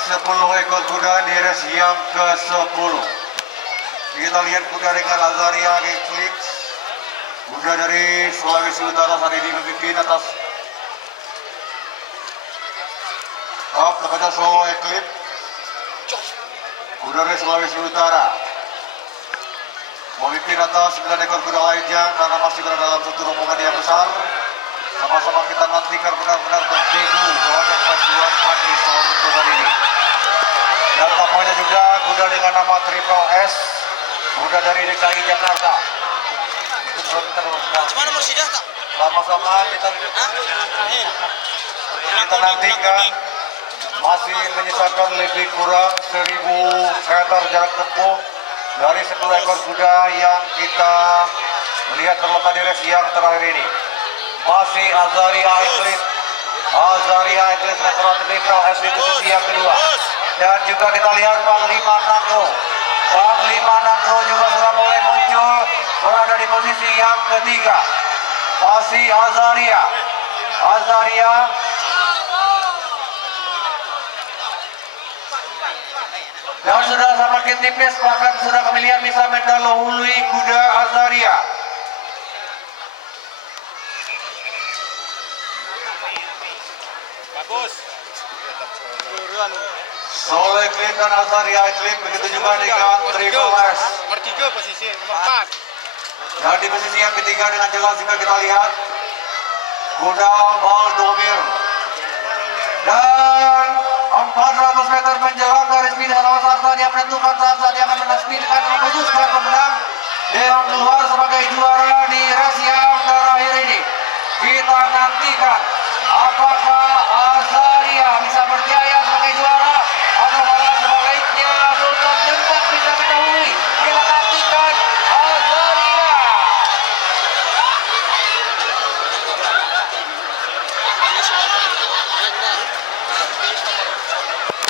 10 ekor kuda di race yang ke-10. Kita lihat kuda dengan Azaria Eclipse. Kuda dari Sulawesi Utara saat ini memimpin atas kepada Solo Eclipse. Kuda dari Sulawesi Utara memimpin atas 9 ekor kuda lainnya karena masih berada dalam satu rombongan yang besar. Sama-sama kita nantikan benar-benar bertemu bahwa perjuangan pagi soal untuk hari ini. Dan tampaknya juga kuda dengan nama Triple S, kuda dari DKI Jakarta. Itu belum teruskan. Gimana mau sidah tak? Sama-sama kita nantikan. Masih menyisakan lebih kurang 1000 meter jarak tempuh dari 10 ekor kuda yang kita melihat terletak di race yang terakhir ini. Masih Azaria Eclipse Metro Triple S di posisi yang kedua. Dan juga kita lihat Panglima Nangro juga sudah mulai muncul berada di posisi yang ketiga. Masih Azaria dan sudah semakin tipis, bahkan sudah kami lihat bisa mendahului kuda Azaria. Bagus. Turuan. Solo Eclipse dan Azaria Eclipse, begitu juga dengan Triple S. Nomor 3 posisi, nomor 4. Dan di posisi yang ketiga dengan jelas juga kita lihat kuda Baldomir. Dan 400 meter menjelang garis finish saat dia menentukan saat dia akan menesmikan memutuskan pemenang Dewan Luhur sebagai juara di race yang